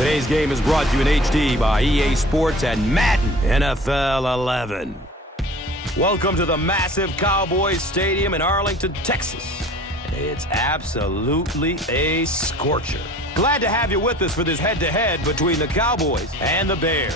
Today's game is brought to you in HD by EA Sports and Madden NFL 11. Welcome to the massive Cowboys Stadium in Arlington, Texas. It's absolutely a scorcher. Glad to have you with us for this head-to-head between the Cowboys and the Bears.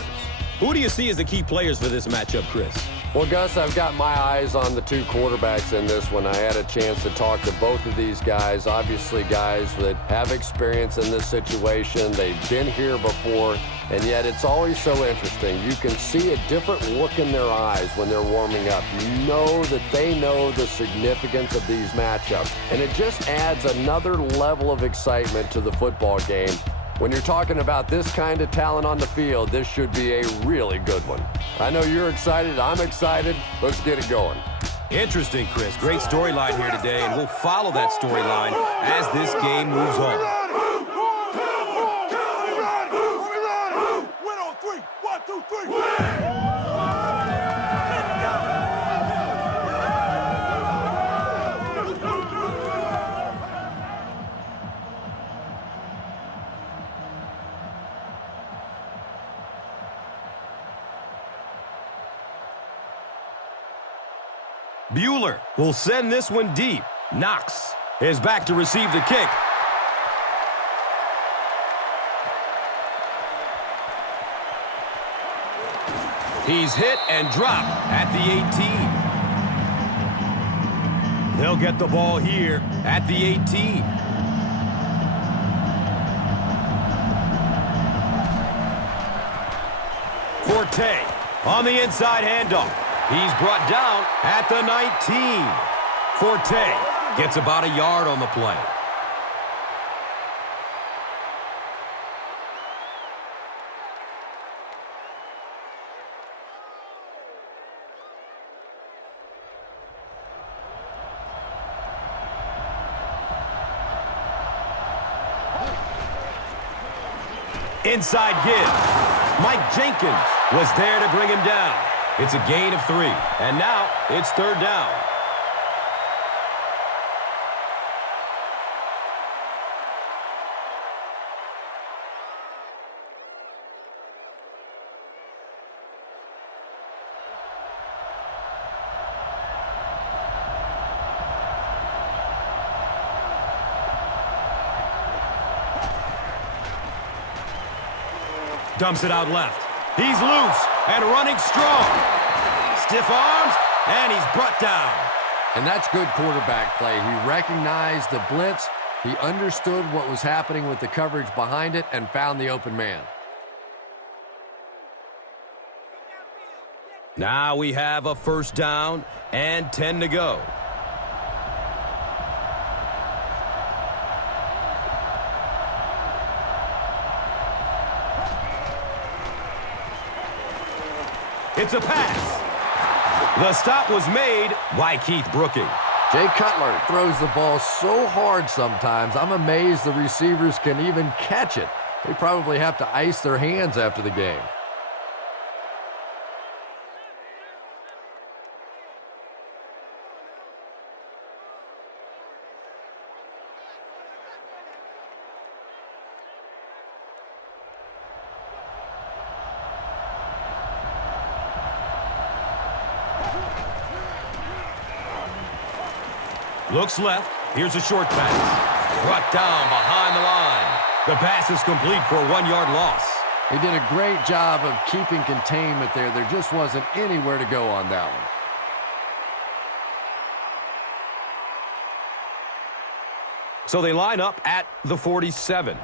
Who do you see as the key players for this matchup, Chris? Well, Gus, I've got my eyes on the two quarterbacks in this one. I had a chance to talk to both of these guys, obviously guys that have experience in this situation. They've been here before, and yet it's always so interesting. You can see a different look in their eyes when they're warming up. You know that they know the significance of these matchups, and it just adds another level of excitement to the football game. When you're talking about this kind of talent on the field, this should be a really good one. I know you're excited. I'm excited. Let's get it going. Interesting, Chris. Great storyline here today, and we'll follow that storyline as this game moves on. Win on three. 1, 2, 3. Bueller will send this one deep. Knox is back to receive the kick. He's hit and dropped at the 18. They'll get the ball here at the 18. Forte on the inside handoff. He's brought down at the 19. Forte gets about a yard on the play. Inside give. Mike Jenkins was there to bring him down. It's a gain of 3, and now it's third down. Dumps it out left. He's loose and running strong. Stiff arms, and he's brought down. And that's good quarterback play. He recognized the blitz. He understood what was happening with the coverage behind it and found the open man. Now we have a first down and 10 to go. It's a pass. The stop was made by Keith Brooking. Jay Cutler throws the ball so hard sometimes, I'm amazed the receivers can even catch it. They probably have to ice their hands after the game. Looks left. Here's a short pass. Brought down behind the line. The pass is complete for a 1-yard loss. He did a great job of keeping containment there. There just wasn't anywhere to go on that one. So they line up at the 47.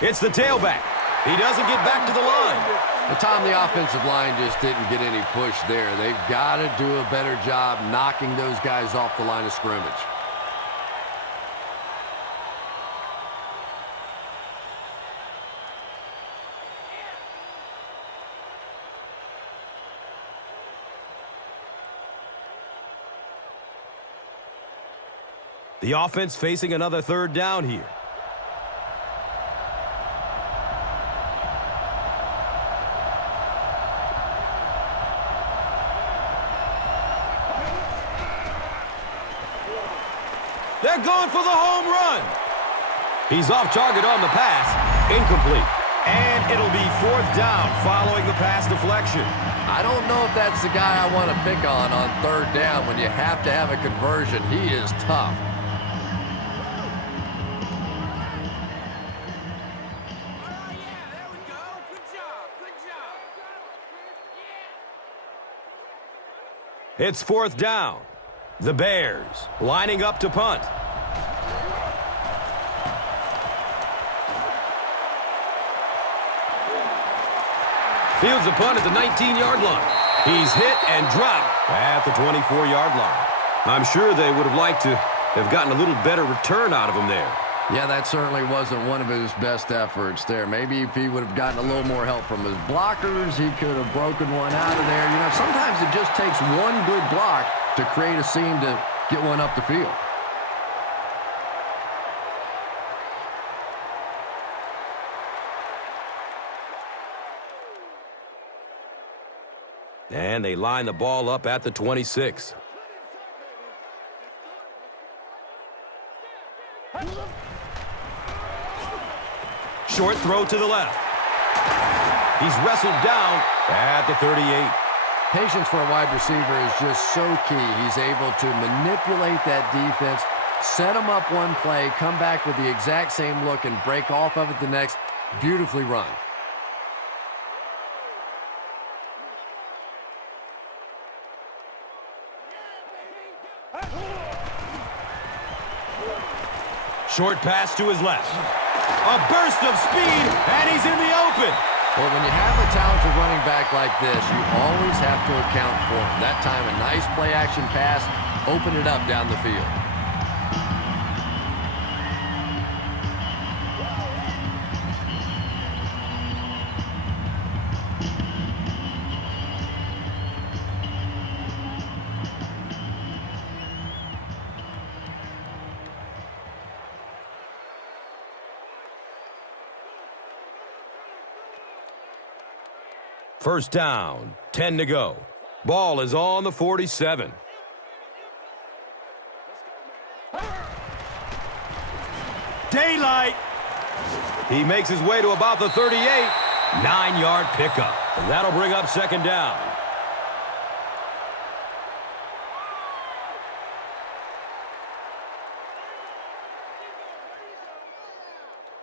It's the tailback. He doesn't get back to the line. But Tom, the offensive line just didn't get any push there. They've got to do a better job knocking those guys off the line of scrimmage. The offense facing another third down here. They're going for the home run. He's off target on the pass. Incomplete. And it'll be 4th down following the pass deflection. I don't know if that's the guy I want to pick on 3rd down when you have to have a conversion. He is tough. It's 4th down. The Bears lining up to punt. Fields the punt at the 19-yard line. He's hit and dropped at the 24-yard line. I'm sure they would have liked to have gotten a little better return out of him there. Yeah, that certainly wasn't one of his best efforts there. Maybe if he would have gotten a little more help from his blockers, he could have broken one out of there. You know, sometimes it just takes one good block to create a seam to get one up the field. And they line the ball up at the 26. Short throw to the left. He's wrestled down at the 38. Patience for a wide receiver is just so key. He's able to manipulate that defense, set them up one play, come back with the exact same look, and break off of it the next. Beautifully run. Short pass to his left. A burst of speed, and he's in the open. Well, when you have a talented running back like this, you always have to account for him. That time, a nice play-action pass, open it up down the field. First down, 10 to go. Ball is on the 47. Daylight. He makes his way to about the 38. 9-yard pickup. And that'll bring up 2nd down.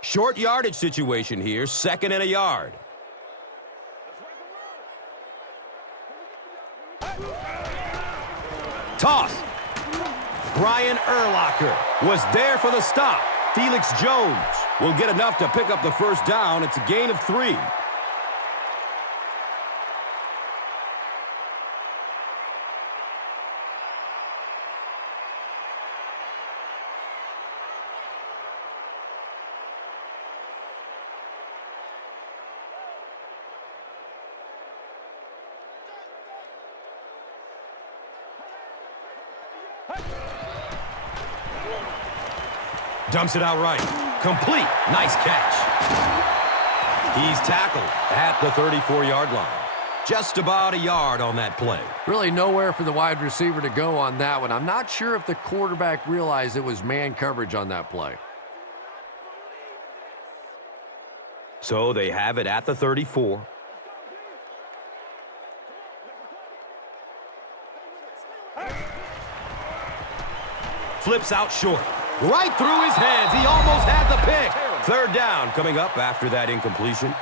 Short yardage situation here, 2nd and a yard. Toss. Brian Urlacher was there for the stop. Felix Jones will get enough to pick up the first down. It's a gain of 3. Dumps it out right. Complete. Nice catch. He's tackled at the 34-yard line. Just about a yard on that play. Really nowhere for the wide receiver to go on that one. I'm not sure if the quarterback realized it was man coverage on that play. So they have it at the 34. Flips out short. Right through his hands. He almost had the pick. 3rd down coming up after that incompletion.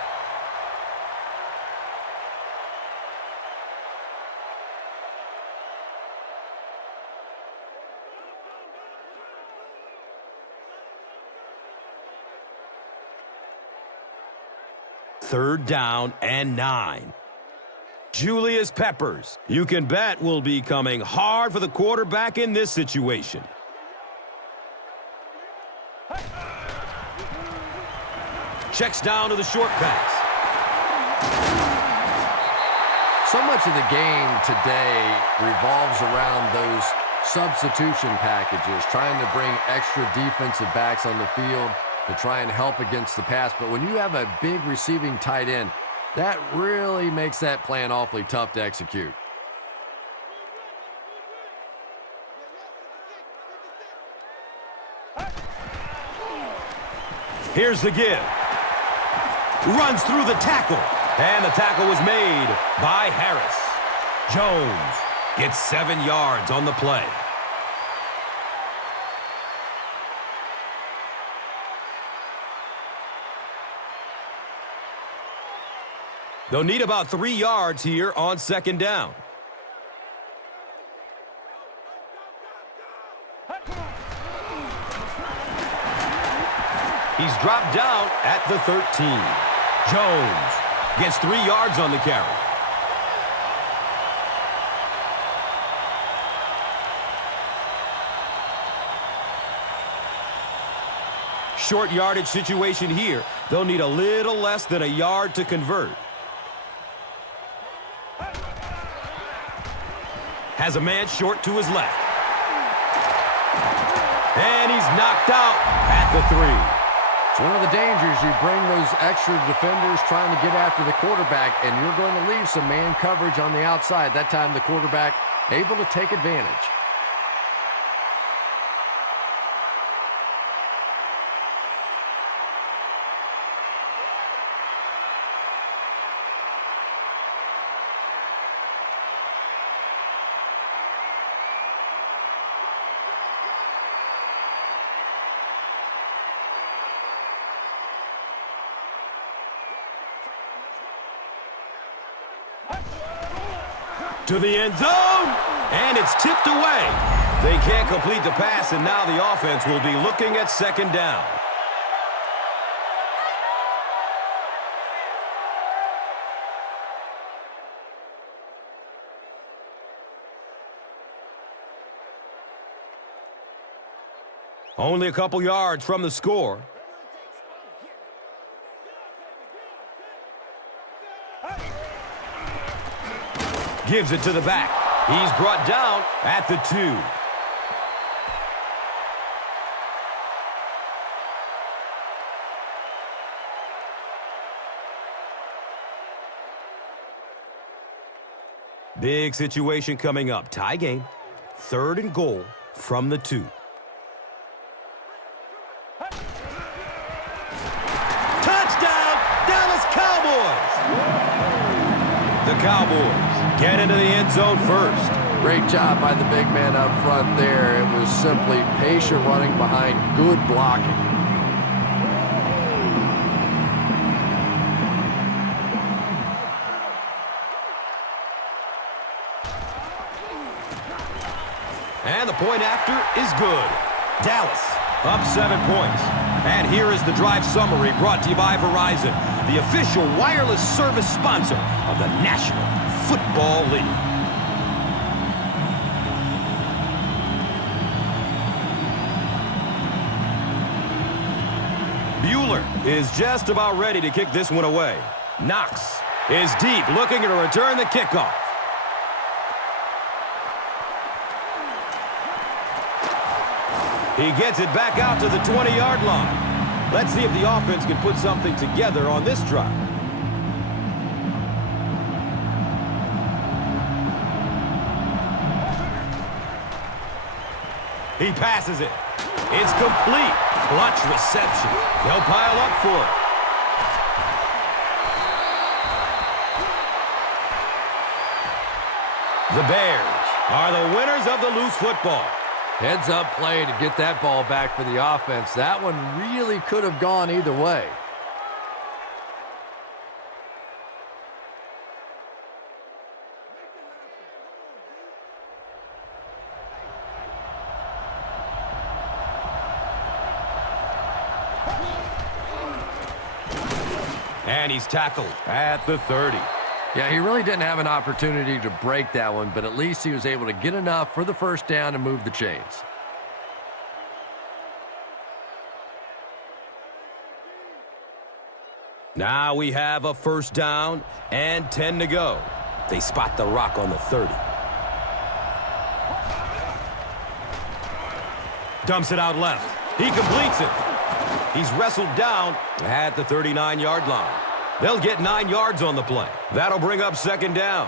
Third down and 9. Julius Peppers, you can bet, will be coming hard for the quarterback in this situation. Checks down to the short pass. So much of the game today revolves around those substitution packages, trying to bring extra defensive backs on the field to try and help against the pass. But when you have a big receiving tight end, that really makes that plan awfully tough to execute. Here's the give. Runs through the tackle. And the tackle was made by Harris. Jones gets 7 yards on the play. They'll need about 3 yards here on second down. He's dropped down at the 13. Jones gets 3 yards on the carry. Short yardage situation here. They'll need a little less than a yard to convert. Has a man short to his left. And he's knocked out at the 3. It's one of the dangers. You bring those extra defenders trying to get after the quarterback, and you're going to leave some man coverage on the outside. That time the quarterback able to take advantage. To the end zone, and it's tipped away. They can't complete the pass, and now the offense will be looking at second down. Only a couple yards from the score. Gives it to the back. He's brought down at the 2. Big situation coming up. Tie game. 3rd and goal from the 2. Touchdown, Dallas Cowboys! The Cowboys get into the end zone first. Great job by the big man up front there. It was simply patient running behind good blocking. And the point after is good. Dallas up 7 points. And here is the drive summary brought to you by Verizon, the official wireless service sponsor of the National Football League. Bueller is just about ready to kick this one away. Knox is deep, looking to return the kickoff. He gets it back out to the 20-yard line. Let's see if the offense can put something together on this drive. He passes it. It's complete. Clutch reception. They'll pile up for it. The Bears are the winners of the loose football. Heads up play to get that ball back for the offense. That one really could have gone either way. And he's tackled at the 30. Yeah, he really didn't have an opportunity to break that one, but at least he was able to get enough for the first down and move the chains. Now we have a first down and 10 to go. They spot the rock on the 30. Dumps it out left. He completes it. He's wrestled down at the 39-yard line. They'll get 9 yards on the play. That'll bring up second down.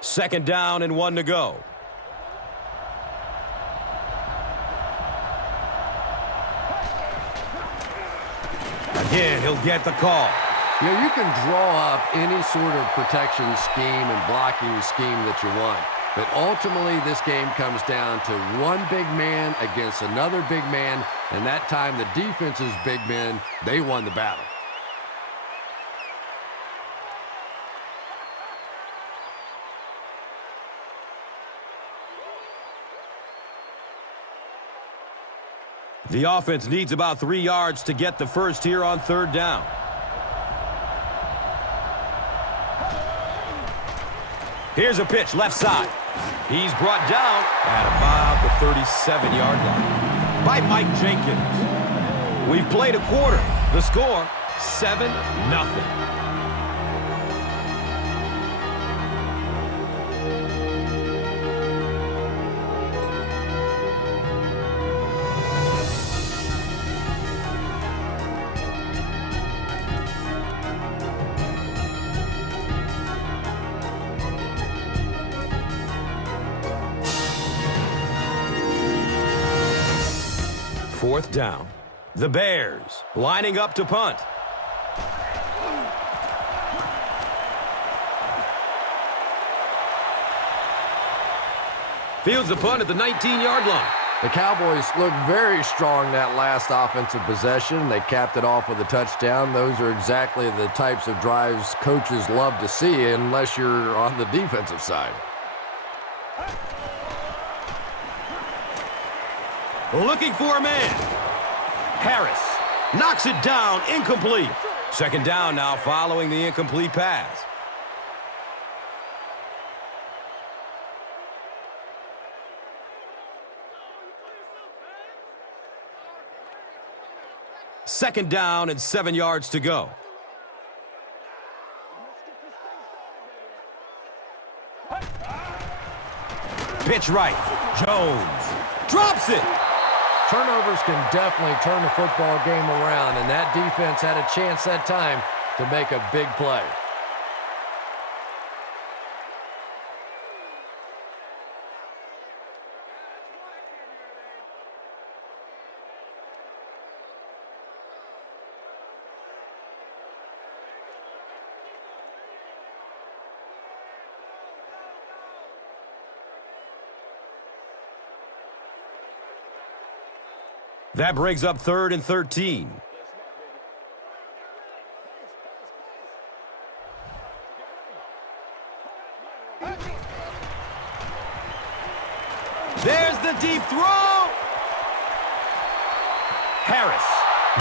2nd down and 1 to go. Again, he'll get the call. You can draw up any sort of protection scheme and blocking scheme that you want. But ultimately, this game comes down to one big man against another big man. And that time, the defense's big men, they won the battle. The offense needs about 3 yards to get the first here on 3rd down. Here's a pitch left side. He's brought down at about the 37-yard line by Mike Jenkins. We've played a quarter. The score, 7-0. Fourth down. The Bears lining up to punt. Fields the punt at the 19-yard line. The Cowboys looked very strong that last offensive possession. They capped it off with a touchdown. Those are exactly the types of drives coaches love to see unless you're on the defensive side. Looking for a man. Harris knocks it down, incomplete. 2nd down now following the incomplete pass. Second down and 7 yards to go. Pitch right. Jones drops it. Turnovers can definitely turn the football game around, and that defense had a chance that time to make a big play. That brings up 3rd and 13. There's the deep throw. Harris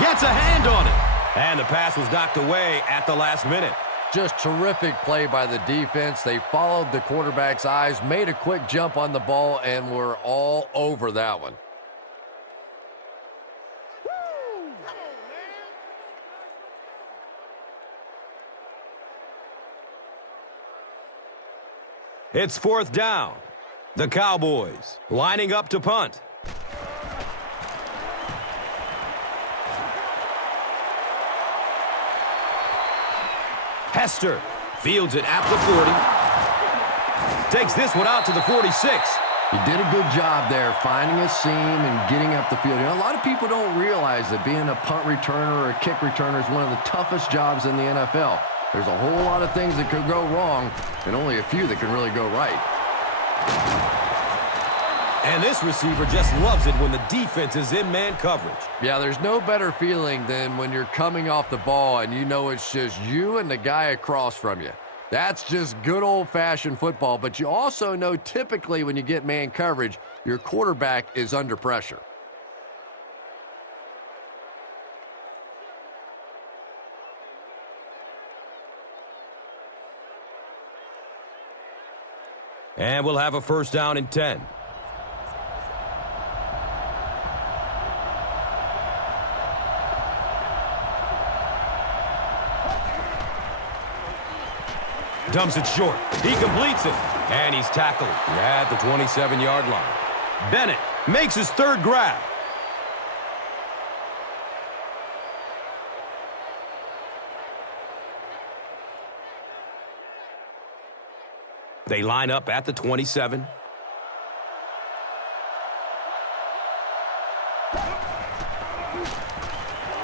gets a hand on it. And the pass was knocked away at the last minute. Just terrific play by the defense. They followed the quarterback's eyes, made a quick jump on the ball, and were all over that one. It's 4th down. The Cowboys lining up to punt. Hester fields it at the 40. Takes this one out to the 46. He did a good job there finding a seam and getting up the field. You know, a lot of people don't realize that being a punt returner or a kick returner is one of the toughest jobs in the NFL. There's a whole lot of things that could go wrong and only a few that can really go right. And this receiver just loves it when the defense is in man coverage. Yeah, there's no better feeling than when you're coming off the ball and you know it's just you and the guy across from you. That's just good old-fashioned football, but you also know typically when you get man coverage, your quarterback is under pressure. And we'll have a 1st down and 10. Dumps it short. He completes it. And he's tackled at the 27-yard line. Bennett makes his 3rd grab. They line up at the 27.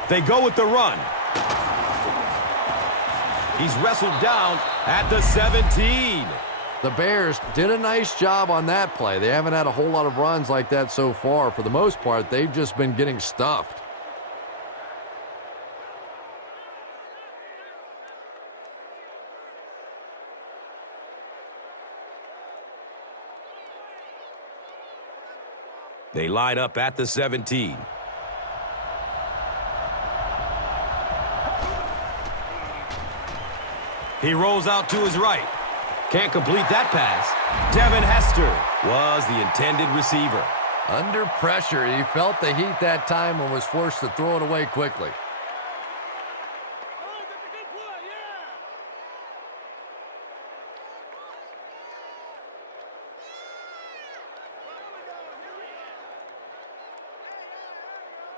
They go with the run. He's wrestled down at the 17. The Bears did a nice job on that play. They haven't had a whole lot of runs like that so far. For the most part, they've just been getting stuffed. They line up at the 17. He rolls out to his right. Can't complete that pass. Devin Hester was the intended receiver. Under pressure, he felt the heat that time and was forced to throw it away quickly.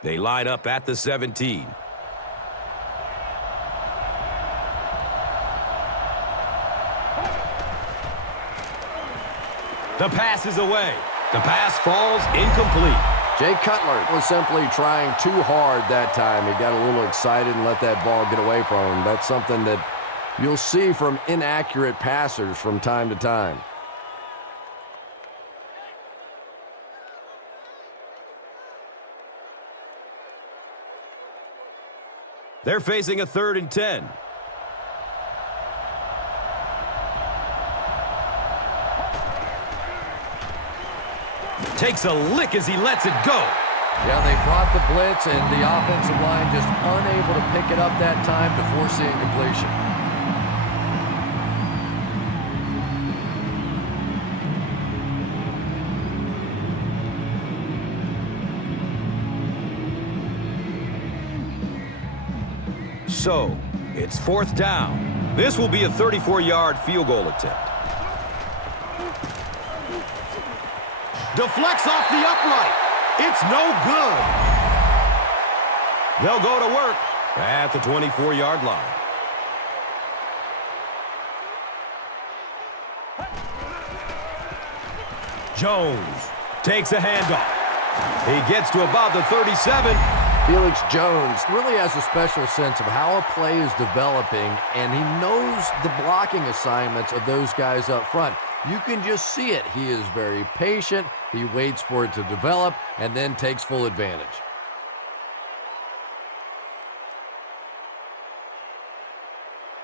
They line up at the 17. The pass is away. The pass falls incomplete. Jay Cutler was simply trying too hard that time. He got a little excited and let that ball get away from him. That's something that you'll see from inaccurate passers from time to time. They're facing a 3rd and 10. Takes a lick as he lets it go. Yeah, they brought the blitz, and the offensive line just unable to pick it up that time to force the incompletion. So, it's 4th down. This will be a 34-yard field goal attempt. Deflects off the upright. It's no good. They'll go to work at the 24-yard line. Jones takes a handoff. He gets to about the 37. Felix Jones really has a special sense of how a play is developing, and he knows the blocking assignments of those guys up front. You can just see it. He is very patient. He waits for it to develop and then takes full advantage.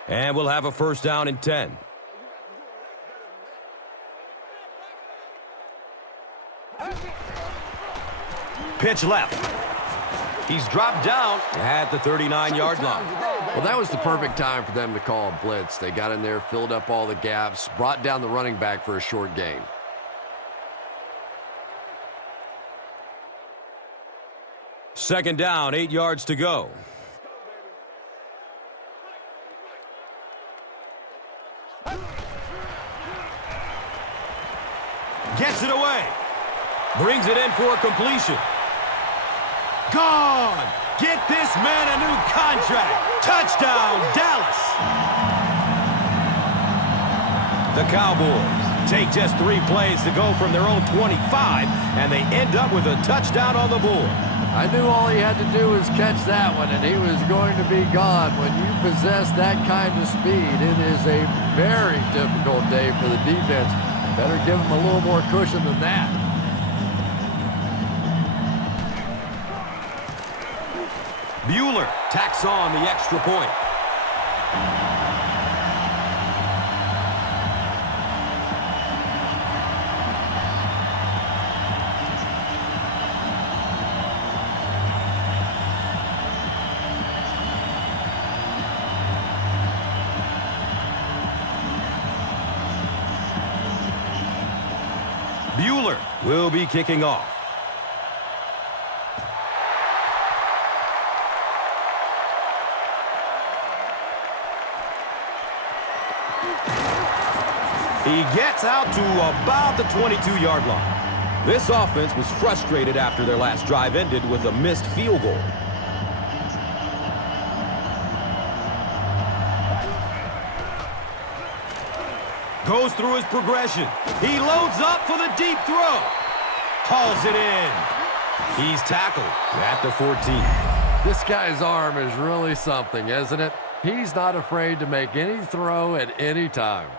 And we'll have a 1st down and 10. Pitch left. He's dropped down at the 39-yard line. Well, that was the perfect time for them to call a blitz. They got in there, filled up all the gaps, brought down the running back for a short gain. Second down, 8 yards to go. Gets it away. Brings it in for a completion. Gone! Get this man a new contract. Touchdown, Dallas! The Cowboys take just 3 plays to go from their own 25, and they end up with a touchdown on the board. I knew all he had to do was catch that one, and he was going to be gone. When you possess that kind of speed, it is a very difficult day for the defense. Better give him a little more cushion than that. Bueller tacks on the extra point. Bueller will be kicking off. He gets out to about the 22-yard line. This offense was frustrated after their last drive ended with a missed field goal. Goes through his progression. He loads up for the deep throw. Hauls it in. He's tackled at the 14. This guy's arm is really something, isn't it? He's not afraid to make any throw at any time.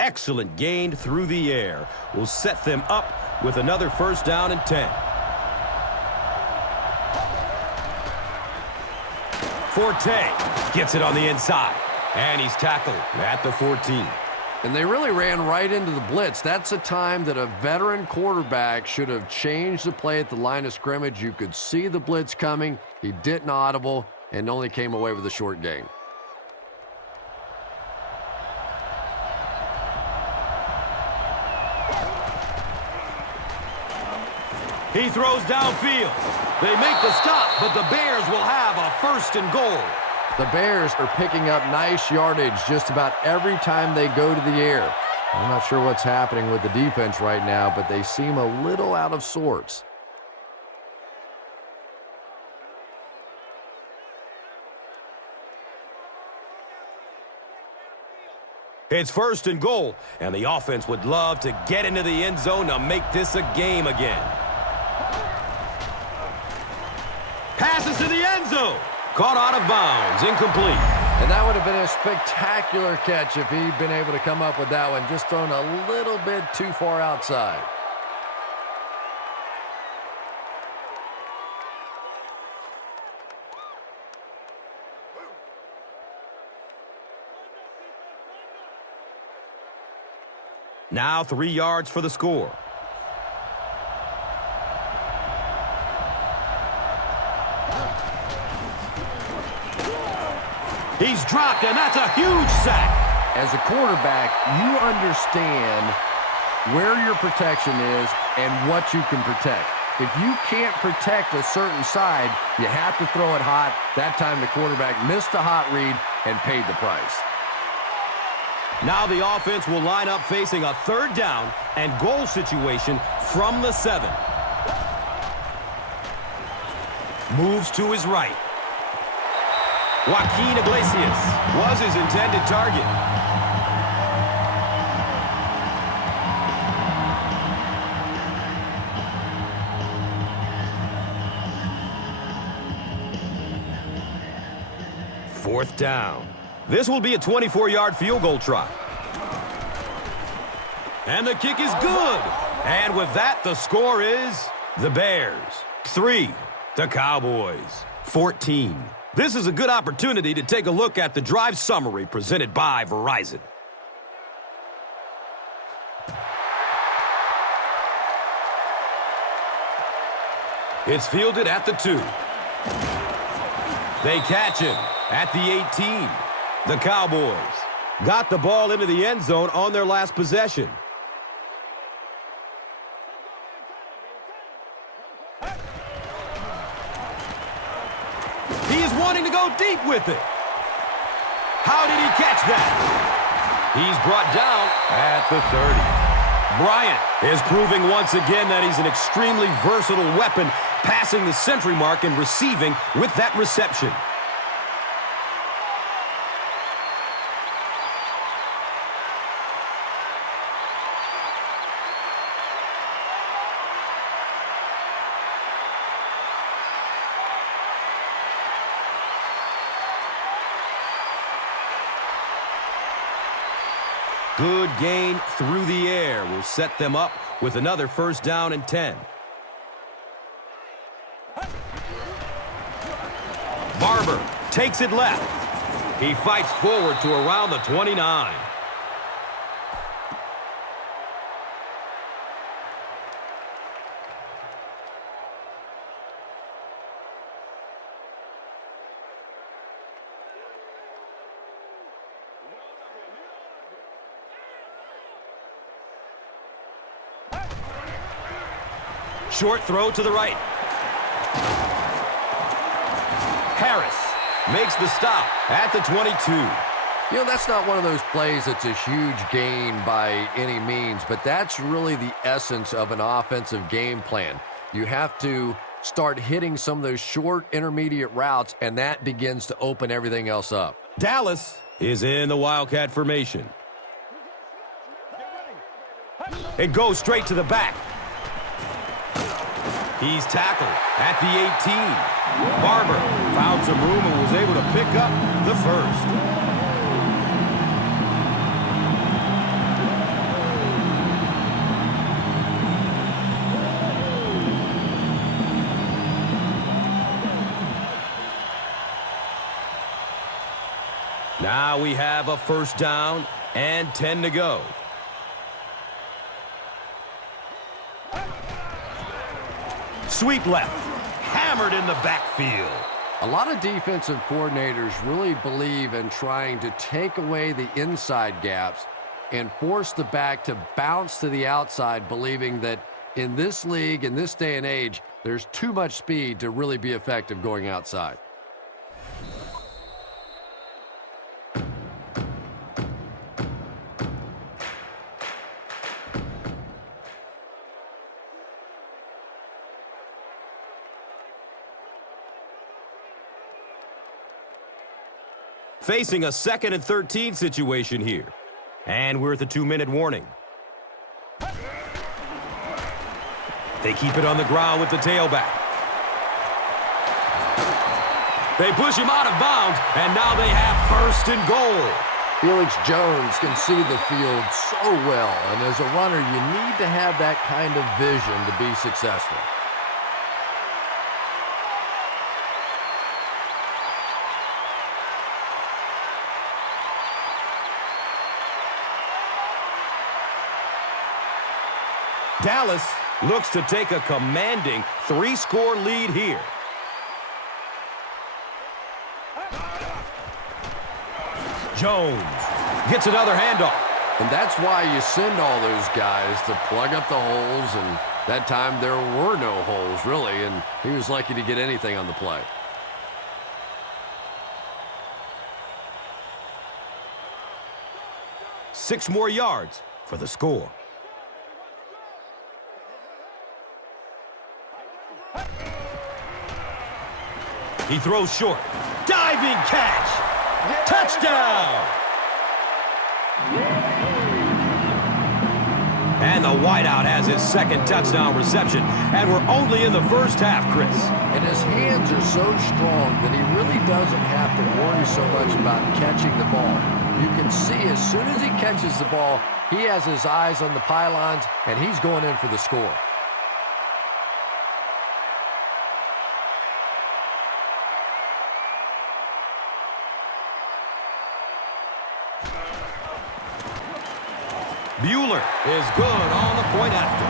Excellent gain through the air will set them up with another first down and 10. Forte gets it on the inside, and he's tackled at the 14. And they really ran right into the blitz. That's a time that a veteran quarterback should have changed the play at the line of scrimmage. You could see the blitz coming. He didn't audible and only came away with a short gain. He throws downfield. They make the stop, but the Bears will have a first and goal. The Bears are picking up nice yardage just about every time they go to the air. I'm not sure what's happening with the defense right now, but they seem a little out of sorts. It's first and goal, and the offense would love to get into the end zone to make this a game again. Passes to the end zone. Caught out of bounds, incomplete. And that would have been a spectacular catch if he'd been able to come up with that one, just thrown a little bit too far outside. Now 3 yards for the score. He's dropped, and that's a huge sack. As a quarterback, you understand where your protection is and what you can protect. If you can't protect a certain side, you have to throw it hot. That time the quarterback missed a hot read and paid the price. Now the offense will line up facing a third down and goal situation from the 7. Moves to his right. Joaquin Iglesias was his intended target. Fourth down. This will be a 24-yard field goal try. And the kick is good. And with that, the score is the Bears 3, the Cowboys 14. This is a good opportunity to take a look at the drive summary presented by Verizon. It's fielded at the 2. They catch him at the 18. The Cowboys got the ball into the end zone on their last possession. He is wanting to go deep with it. How did he catch that? He's brought down at the 30. Bryant is proving once again that he's an extremely versatile weapon, passing the century mark and receiving with that reception. Good gain through the air will set them up with another first down and 10. Barber takes it left. He fights forward to around the 29. Short throw to the right. Harris Harris makes the stop at the 22. You know, that's not one of those plays that's a huge gain by any means, but that's really the essence of an offensive game plan. You have to start hitting some of those short intermediate routes, and that begins to open everything else up. Dallas is in the Wildcat formation. It goes straight to the back. He's tackled at the 18. Barber found some room and was able to pick up the first. Now we have a first down and 10 to go. Sweep left, hammered in the backfield. A lot of defensive coordinators really believe in trying to take away the inside gaps and force the back to bounce to the outside, believing that in this league, in this day and age, there's too much speed to really be effective going outside. Facing a 2nd and 13 situation here. And we're at the 2-minute warning. They keep it on the ground with the tailback. They push him out of bounds, and now they have 1st and goal. Felix Jones can see the field so well, and as a runner, you need to have that kind of vision to be successful. Dallas looks to take a commanding 3-score lead here. Jones gets another handoff. And that's why you send all those guys to plug up the holes, and that time there were no holes, really, and he was lucky to get anything on the play. Six more yards for the score. He throws short. Diving catch. Touchdown. And the wideout has his 2nd touchdown reception. And we're only in the first half, Chris. And his hands are so strong that he really doesn't have to worry so much about catching the ball. You can see as soon as he catches the ball, he has his eyes on the pylons, and he's going in for the score. Bueller is good on the point after.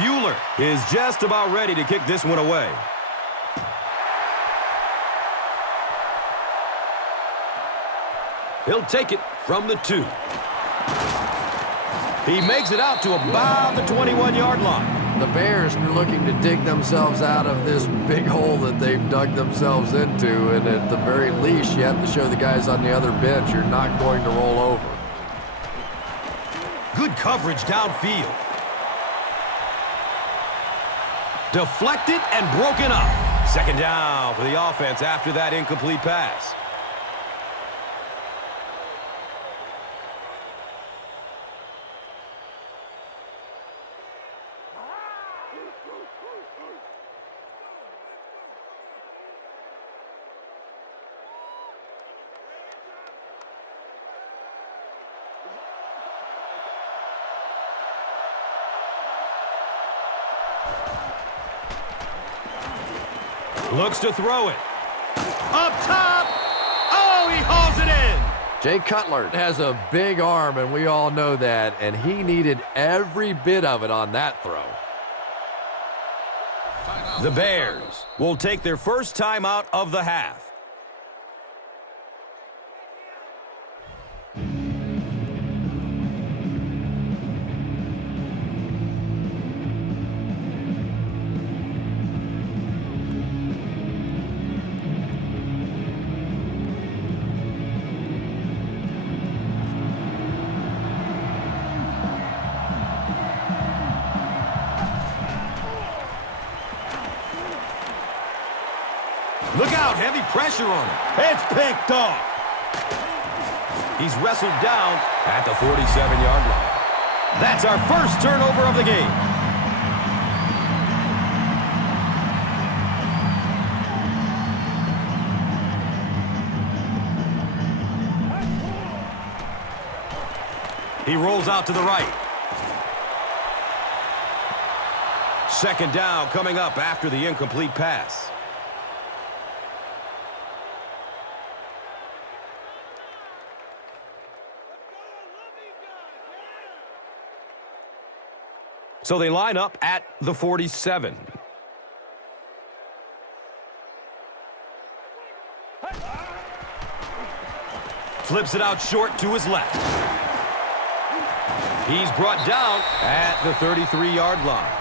Bueller is just about ready to kick this one away. He'll take it from the 2. He makes it out to about the 21-yard line. The Bears are looking to dig themselves out of this big hole that they've dug themselves into, and at the very least, you have to show the guys on the other bench you're not going to roll over. Good coverage downfield. Deflected and broken up. 2nd down for the offense after that incomplete pass. Looks to throw it. Up top. Oh, he hauls it in. Jay Cutler has a big arm, and we all know that, and he needed every bit of it on that throw. The Bears will take their first timeout of the half. Look out, heavy pressure on him. It's picked off. He's wrestled down at the 47-yard line. That's our first turnover of the game. He rolls out to the right. Second down coming up after the incomplete pass. So they line up at the 47. Flips it out short to his left. He's brought down at the 33-yard line.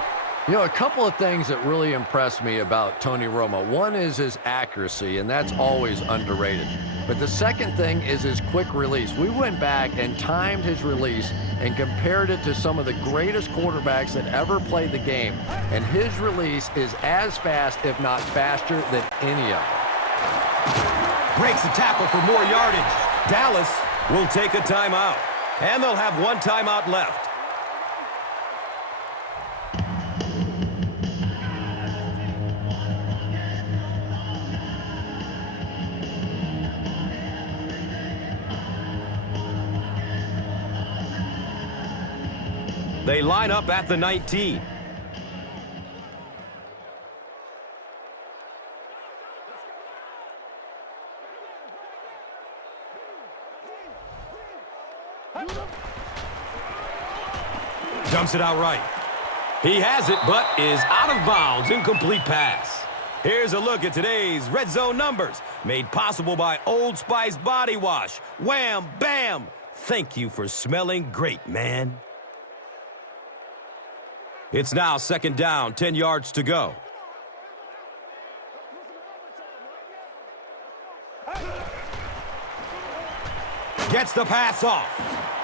You know, a couple of things that really impressed me about Tony Romo. One is his accuracy, and that's always underrated. But the second thing is his quick release. We went back and timed his release and compared it to some of the greatest quarterbacks that ever played the game. And his release is as fast, if not faster, than any of them. Breaks the tackle for more yardage. Dallas will take a timeout. And they'll have one timeout left. They line up at the 19. Dumps it out right. He has it, but is out of bounds. Incomplete pass. Here's a look at today's Red Zone numbers, made possible by Old Spice Body Wash. Wham, bam. Thank you for smelling great, man. It's now second down, 10 yards to go. Gets the pass off.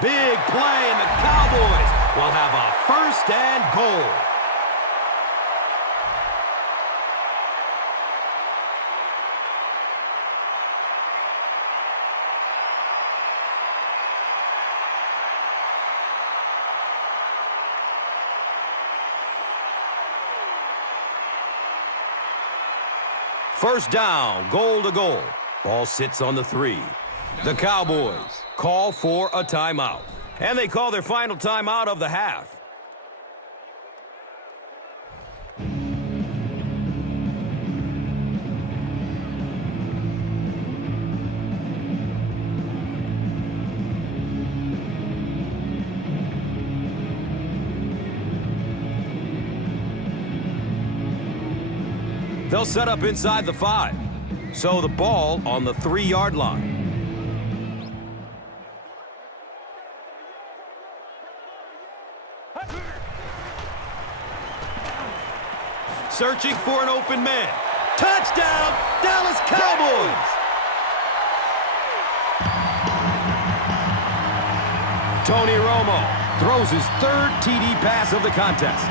Big play, and the Cowboys will have a first and goal. First down, goal to goal. Ball sits on the 3. The Cowboys call for a timeout. And they call their final timeout of the half. They'll set up inside the 5. So the ball on the 3-yard line. Searching for an open man. Touchdown, Dallas Cowboys! Tony Romo throws his third TD pass of the contest.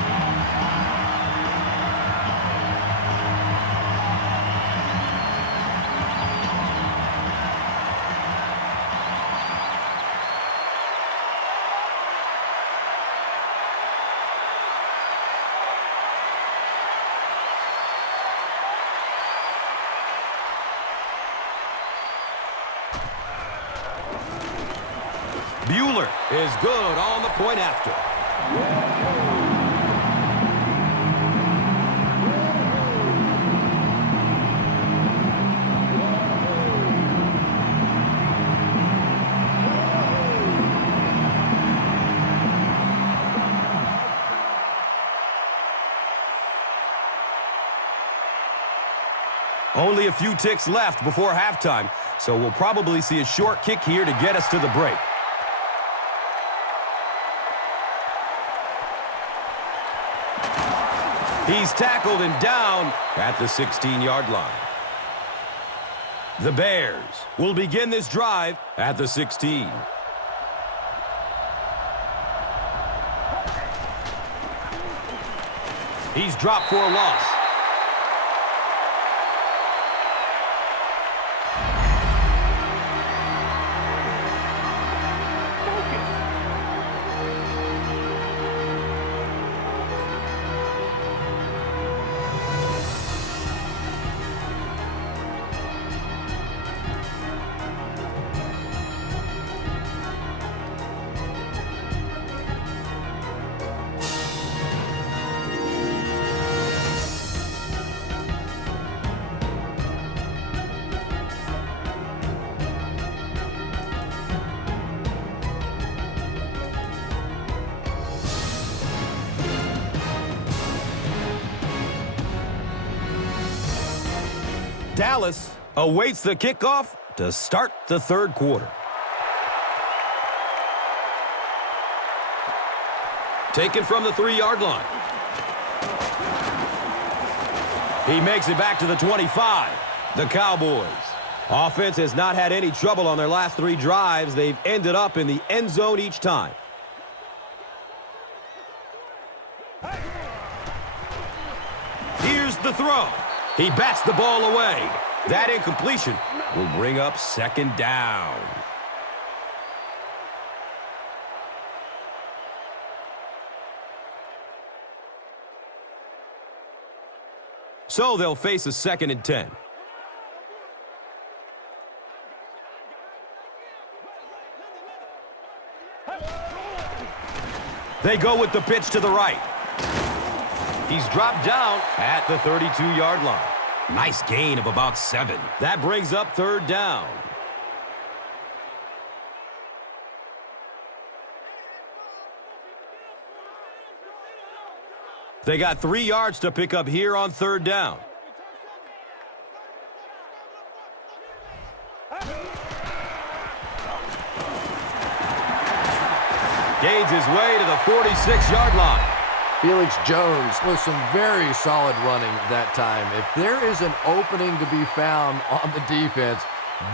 Bueller is good on the point after. Only a few ticks left before halftime, so we'll probably see a short kick here to get us to the break. He's tackled and down at the 16-yard line. The Bears will begin this drive at the 16. He's dropped for a loss. Dallas awaits the kickoff to start the third quarter. Taken from the 3-yard line. He makes it back to the 25. The Cowboys. Offense has not had any trouble on their last 3 drives. They've ended up in the end zone each time. Here's the throw. He bats the ball away. That incompletion will bring up second down. So they'll face a 2nd and 10. They go with the pitch to the right. He's dropped down at the 32-yard line. Nice gain of about 7. That brings up 3rd down. They got 3 yards to pick up here on 3rd down. Gains his way to the 46-yard line. Felix Jones with some very solid running that time. If there is an opening to be found on the defense,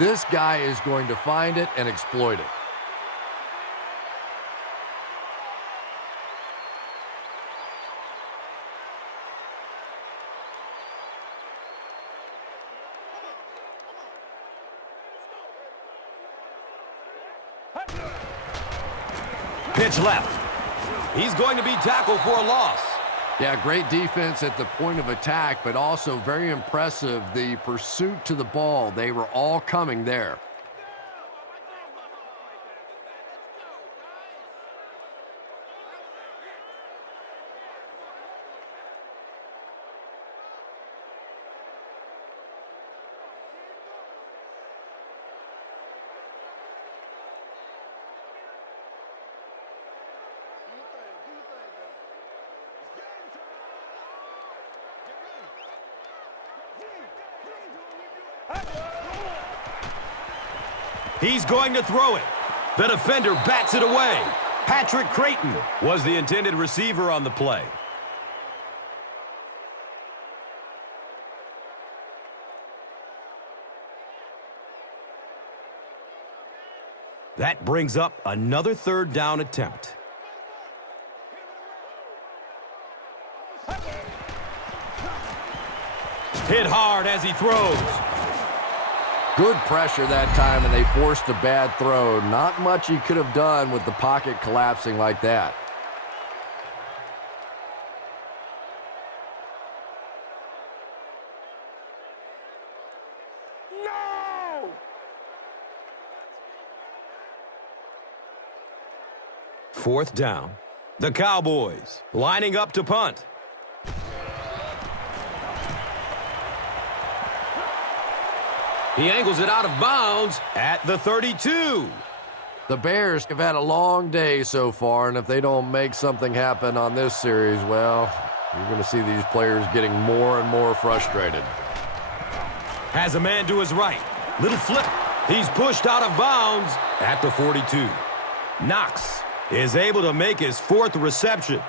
this guy is going to find it and exploit it. Pitch left. He's going to be tackled for a loss. Yeah, great defense at the point of attack, but also very impressive, the pursuit to the ball. They were all coming there. He's going to throw it. The defender bats it away. Patrick Creighton was the intended receiver on the play. That brings up another 3rd down attempt. Hit hard as he throws. Good pressure that time, and they forced a bad throw. Not much he could have done with the pocket collapsing like that. No! 4th down. The Cowboys lining up to punt. He angles it out of bounds at the 32. The Bears have had a long day so far, and if they don't make something happen on this series, well, you're going to see these players getting more and more frustrated. Has a man to his right. Little flip. He's pushed out of bounds at the 42. Knox is able to make his 4th reception.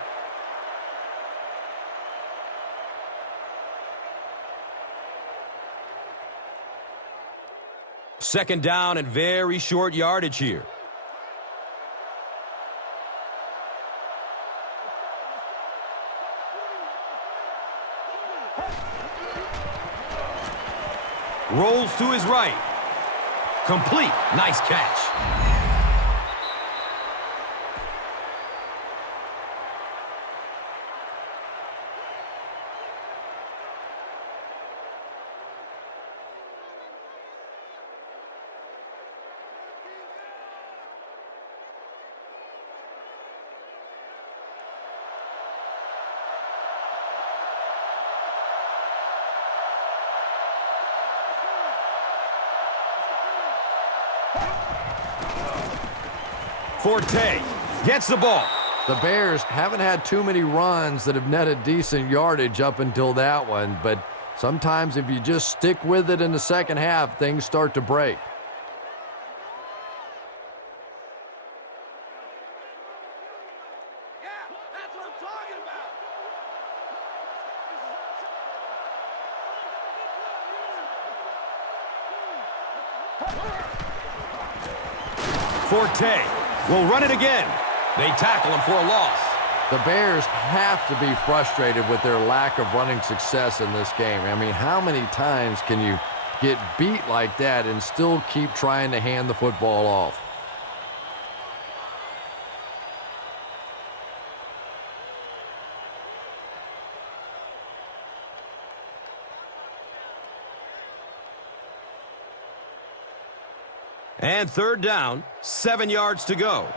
Second down and very short yardage here. Rolls to his right. Complete. Nice catch. Forte gets the ball. The Bears haven't had too many runs that have netted decent yardage up until that one, but sometimes if you just stick with it in the second half, things start to break. Yeah, that's what I'm talking about. Forte will run it again. They tackle him for a loss. The Bears have to be frustrated with their lack of running success in this game. I mean, how many times can you get beat like that and still keep trying to hand the football off? And third down, 7 yards to go.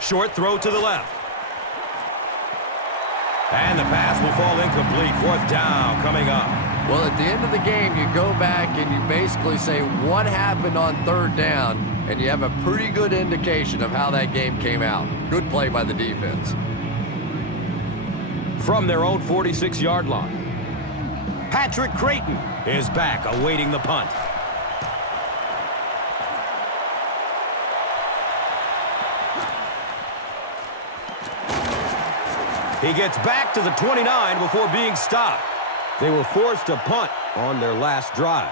Short throw to the left. And the pass will fall incomplete. 4th down coming up. Well, at the end of the game, you go back and you basically say what happened on third down, and you have a pretty good indication of how that game came out. Good play by the defense. From their own 46-yard line, Patrick Creighton is back awaiting the punt. He gets back to the 29 before being stopped. They were forced to punt on their last drive.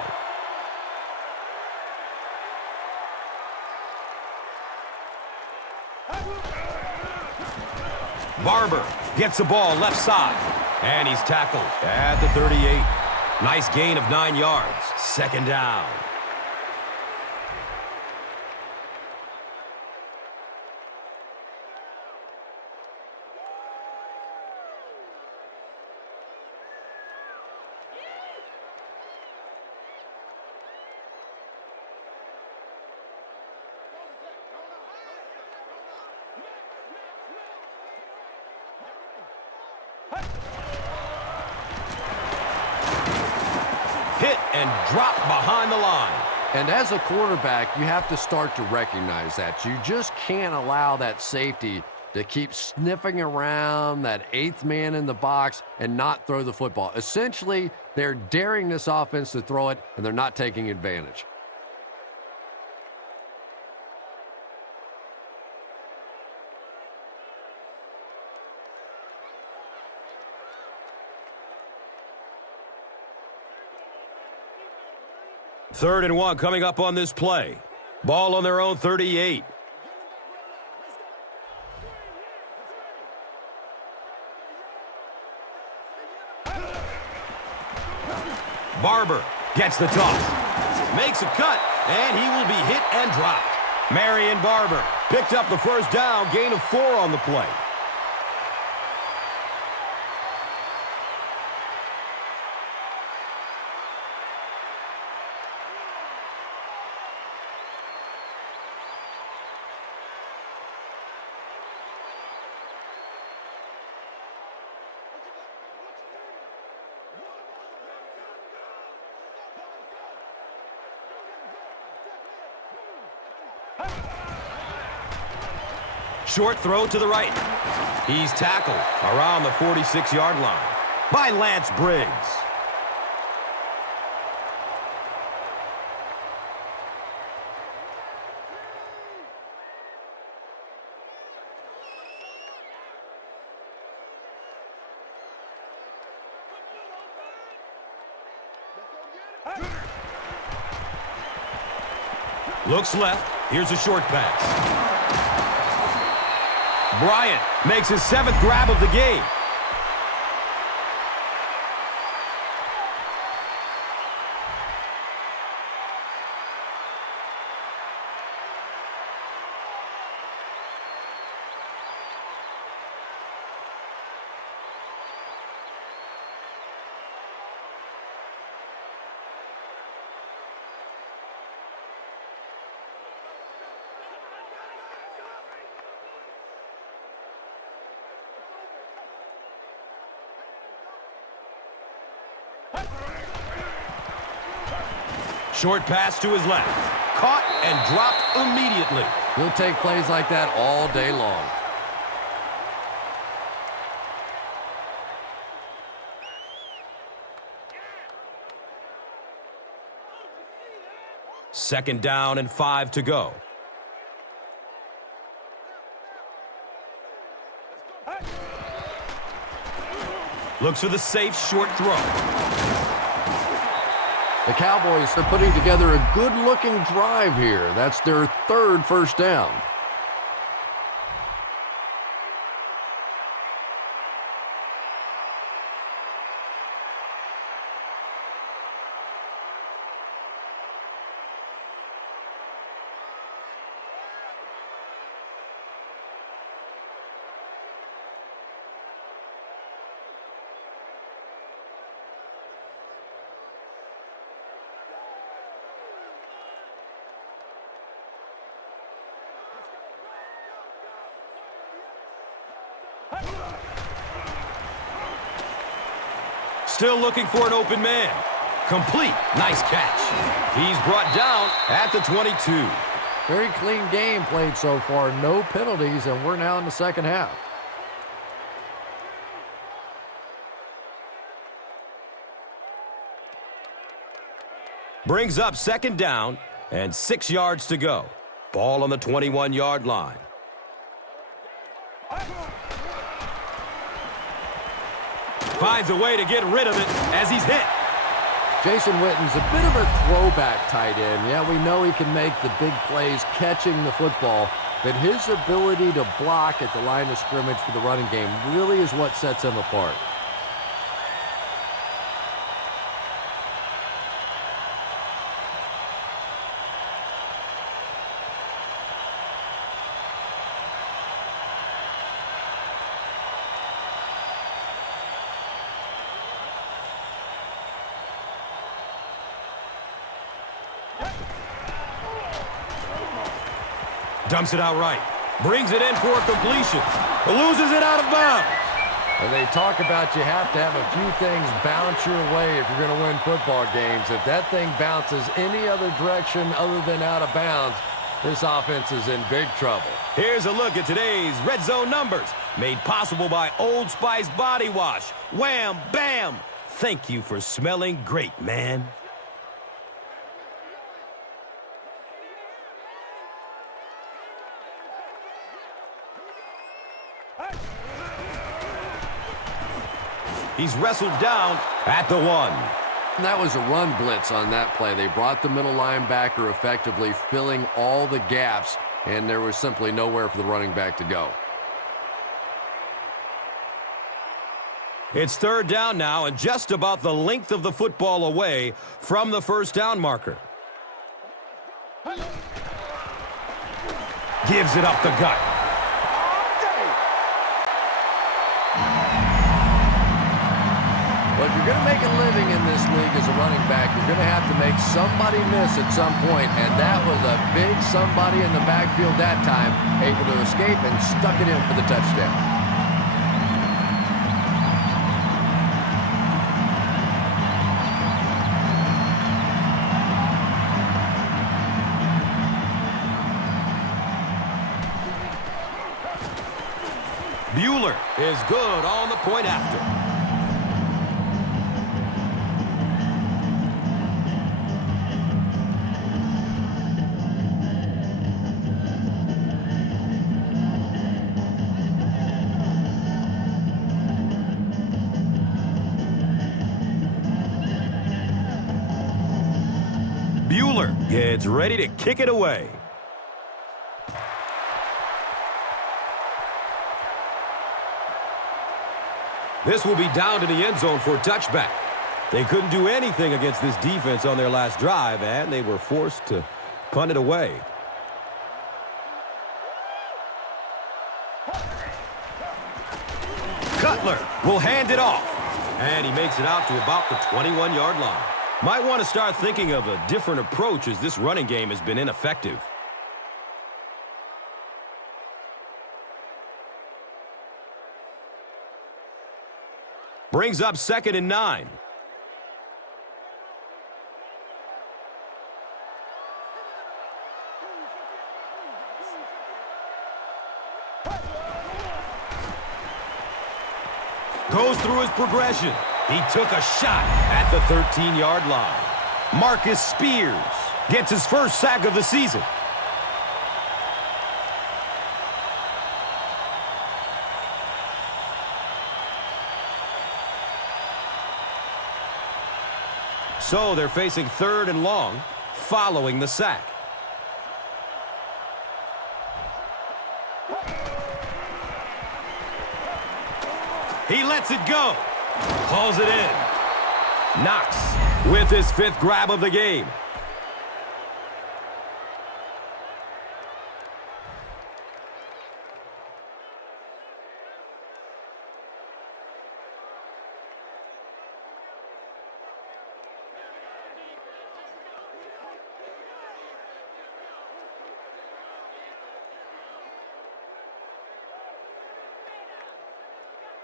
Barber gets the ball left side, and he's tackled at the 38. Nice gain of 9 yards. Second down. Hit and drop behind the line. And as a quarterback, you have to start to recognize that. You just can't allow that safety to keep sniffing around that 8th man in the box and not throw the football. Essentially, they're daring this offense to throw it, and they're not taking advantage. Third and 1 coming up on this play. Ball on their own 38. Barber gets the toss. Makes a cut, and he will be hit and dropped. Marion Barber picked up the first down, gain of 4 on the play. Short throw to the right. He's tackled around the 46-yard line by Lance Briggs. Looks left. Here's a short pass. Bryant makes his 7th grab of the game. Short pass to his left. Caught and dropped immediately. He'll take plays like that all day long. Second down and 5 to go. Looks for the safe short throw. The Cowboys are putting together a good-looking drive here. That's their 3rd first down. Still looking for an open man. Complete. Nice catch. He's brought down at the 22. Very clean game played so far. No penalties, and we're now in the second half. Brings up second down and 6 yards to go. Ball on the 21-yard line. Finds a way to get rid of it as he's hit. Jason Witten's a bit of a throwback tight end. Yeah, we know he can make the big plays catching the football, but his ability to block at the line of scrimmage for the running game really is what sets him apart. Dumps it out right. Brings it in for a completion. Loses it out of bounds. And they talk about you have to have a few things bounce your way if you're going to win football games. If that thing bounces any other direction other than out of bounds, this offense is in big trouble. Here's a look at today's Red Zone numbers, made possible by Old Spice Body Wash. Wham, bam. Thank you for smelling great, man. He's wrestled down at the 1. And that was a run blitz on that play. They brought the middle linebacker effectively, filling all the gaps, and there was simply nowhere for the running back to go. It's third down now and just about the length of the football away from the first down marker. Gives it up the gut. But if you're going to make a living in this league as a running back, you're going to have to make somebody miss at some point, and that was a big somebody in the backfield that time, able to escape and stuck it in for the touchdown. Bueller is good on the point after. Bueller gets ready to kick it away. This will be down to the end zone for a touchback. They couldn't do anything against this defense on their last drive, and they were forced to punt it away. Cutler will hand it off, and he makes it out to about the 21-yard line. Might want to start thinking of a different approach as this running game has been ineffective. Brings up 2nd and 9. Goes through his progression. He took a shot at the 13-yard line. Marcus Spears gets his first sack of the season. So they're facing 3rd and long following the sack. He lets it go. Hauls it in. Knox with his 5th grab of the game.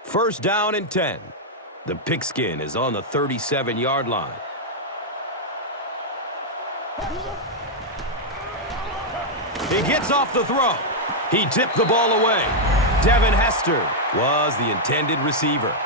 First down and 10. The pigskin is on the 37-yard line. He gets off the throw. He tipped the ball away. Devin Hester was the intended receiver.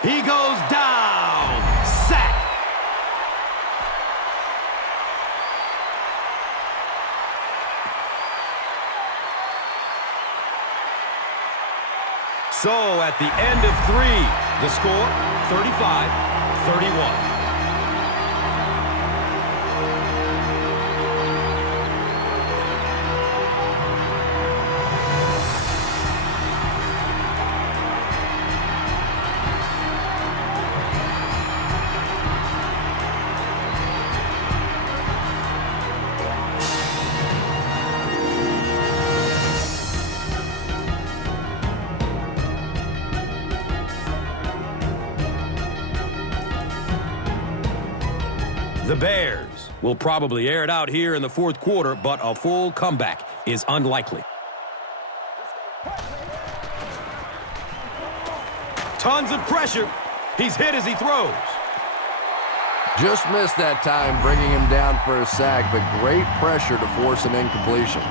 He goes down. Sack. So at the end of 3, the score 35-31. The Bears will probably air it out here in the 4th quarter, but a full comeback is unlikely. Tons of pressure. He's hit as he throws. Just missed that time, bringing him down for a sack, but great pressure to force an incompletion.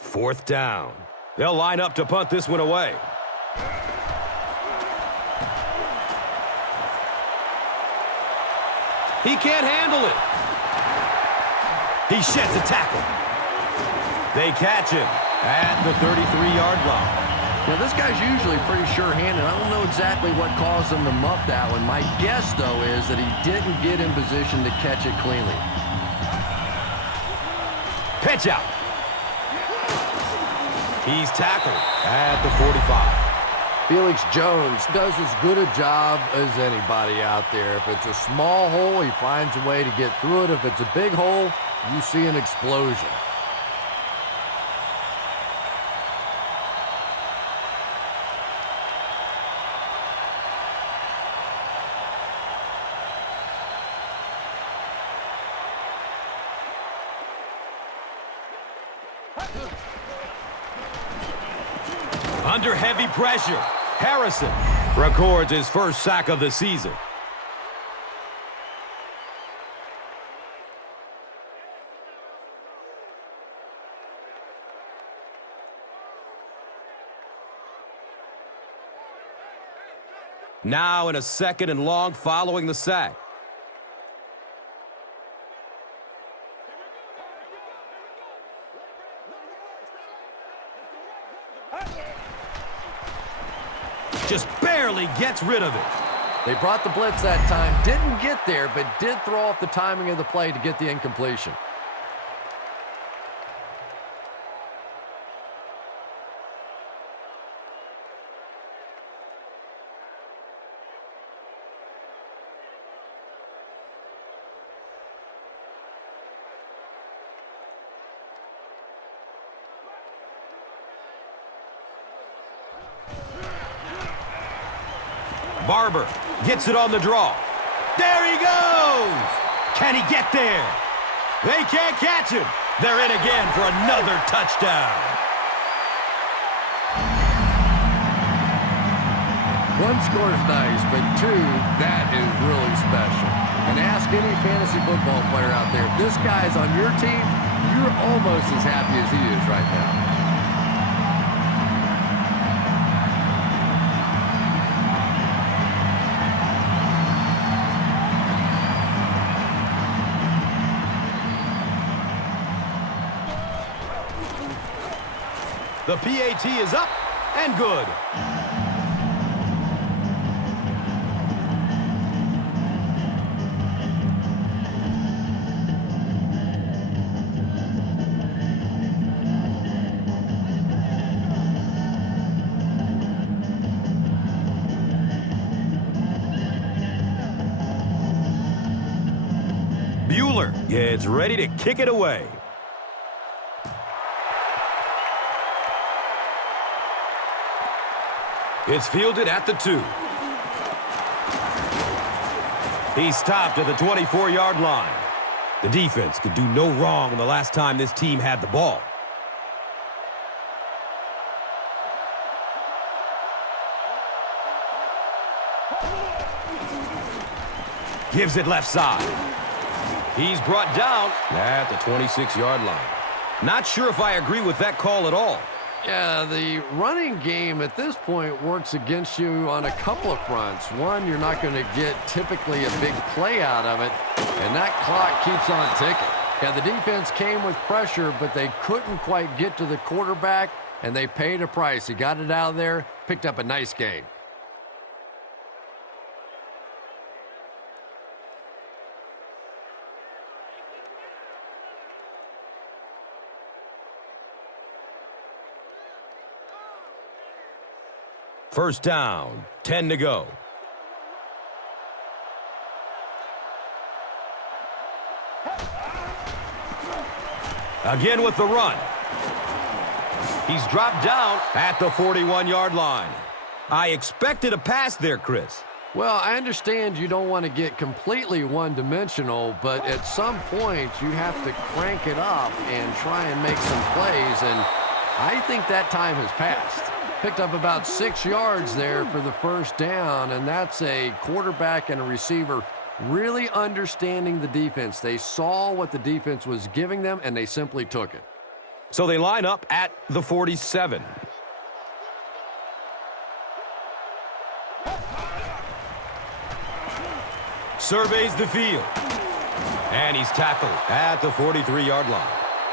Fourth down. They'll line up to punt this one away. He can't handle it. He sheds a tackle. They catch him at the 33-yard line. Now, this guy's usually pretty sure-handed. I don't know exactly what caused him to muff that one. My guess, though, is that he didn't get in position to catch it cleanly. Pitch out. He's tackled at the 45. Felix Jones does as good a job as anybody out there. If it's a small hole, he finds a way to get through it. If it's a big hole, you see an explosion. Under heavy pressure, Harrison records his first sack of the season. Now in a 2nd and long following the sack. Just barely gets rid of it. They brought the blitz that time, didn't get there, but did throw off the timing of the play to get the incompletion. Barber gets it on the draw. There he goes! Can he get there? They can't catch him. They're in again for another touchdown. One score is nice, but two, that is really special. And ask any fantasy football player out there, if this guy's on your team, you're almost as happy as he is right now. The PAT is up and good. Bueller gets ready to kick it away. It's fielded at the 2. He's stopped at the 24-yard line. The defense could do no wrong the last time this team had the ball. Gives it left side. He's brought down at the 26-yard line. Not sure if I agree with that call at all. Yeah, the running game at this point works against you on a couple of fronts. One, you're not going to get typically a big play out of it, and that clock keeps on ticking. Yeah, the defense came with pressure, but they couldn't quite get to the quarterback, and they paid a price. He got it out of there, picked up a nice gain. First down, 10 to go. Again with the run. He's dropped down at the 41-yard line. I expected a pass there, Chris. Well, I understand you don't want to get completely one-dimensional, but at some point you have to crank it up and try and make some plays, and I think that time has passed. Picked up about 6 yards there for the first down, and that's a quarterback and a receiver really understanding the defense. They saw what the defense was giving them, and they simply took it. So they line up at the 47. Surveys the field. And he's tackled at the 43-yard line.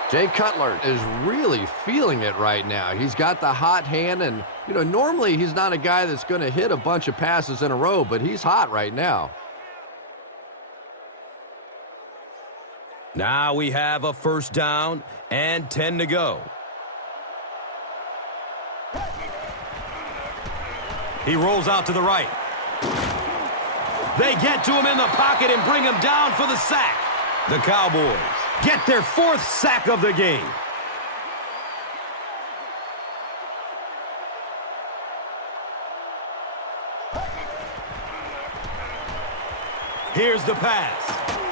Jay Cutler is really feeling it right now. He's got the hot hand, and, you know, normally he's not a guy that's going to hit a bunch of passes in a row, but he's hot right now. Now we have a first down and 10 to go. He rolls out to the right. They get to him in the pocket and bring him down for the sack. The Cowboys get their 4th sack of the game. Here's the pass.